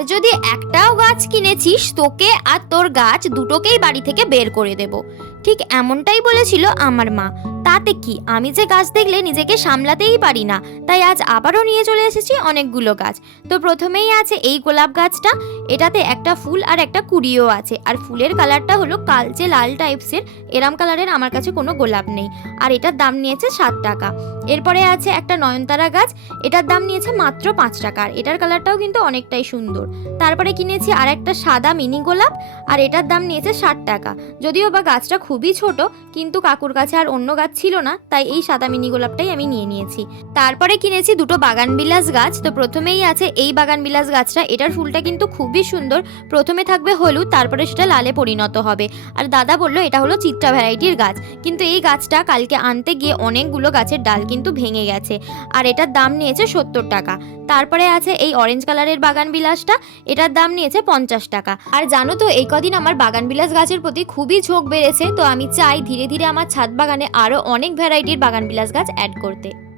আর যদি একটাও গাছ কিনেছিস তোকে আর তোর গাছ দুটোকেই বাড়ি থেকে বের করে দেব। ঠিক এমনটাই বলেছিল আমার মা। তাতে কি, আমি যে গাছ দেখলে নিজেকে সামলাতেই পারি না, তাই আজ আবারও নিয়ে চলে এসেছি অনেকগুলো গাছ। তো প্রথমেই আছে এই গোলাপ গাছটা, এটাতে একটা ফুল আর একটা কুড়িও আছে, আর ফুলের কালারটা হলো কালচে লাল টাইপসের, এরম কালারের আমার কাছে কোনো গোলাপ নেই, আর এটার দাম নিয়েছে 7 টাকা। এরপরে আছে একটা নয়নতারা গাছ, এটার দাম নিয়েছে মাত্র 5 টাকা, আর এটার কালারটাও কিন্তু অনেকটাই সুন্দর। তারপরে কিনেছি আর একটা সাদা মিনি গোলাপ, আর এটার দাম নিয়েছে 60 টাকা। যদিও বা গাছটা খুবই ছোট, কিন্তু কাকুর কাছে আর অন্য গাছ ছিল না, তাই এই সাদা মিনি গোলাপটাই আমি নিয়ে নিয়েছি। তারপরে কিনেছি দুটো বাগানবিলাস গাছ। তো প্রথমেই আছে এই বাগানবিলাস গাছটা, এটার ফুলটা কিন্তু খুবই সুন্দর। প্রথমে থাকবে হলুদ, তারপরে সেটা লালে পরিণত হবে। আর দাদা বললো এটা হলো চিত্রা ভ্যারাইটির গাছ, কিন্তু এই গাছটা কালকে আনতে গিয়ে অনেকগুলো গাছের ডাল কিন্তু ভেঙে গেছে, আর এটার দাম নিয়েছে 70 টাকা। তারপরে আছে এই অরেঞ্জ কালারের বাগানবিলাসটা, এটার দাম নিয়েছে 50 টাকা। আর জানো তো এই কদিন আমার বাগানবিলাস গাছের প্রতি খুবই ঝোঁক বেড়েছে, তো আমি চাই ধীরে ধীরে আমার ছাদ বাগানে আরও অনেক ভ্যারাইটির বাগানবিলাস গাছ অ্যাড করতে।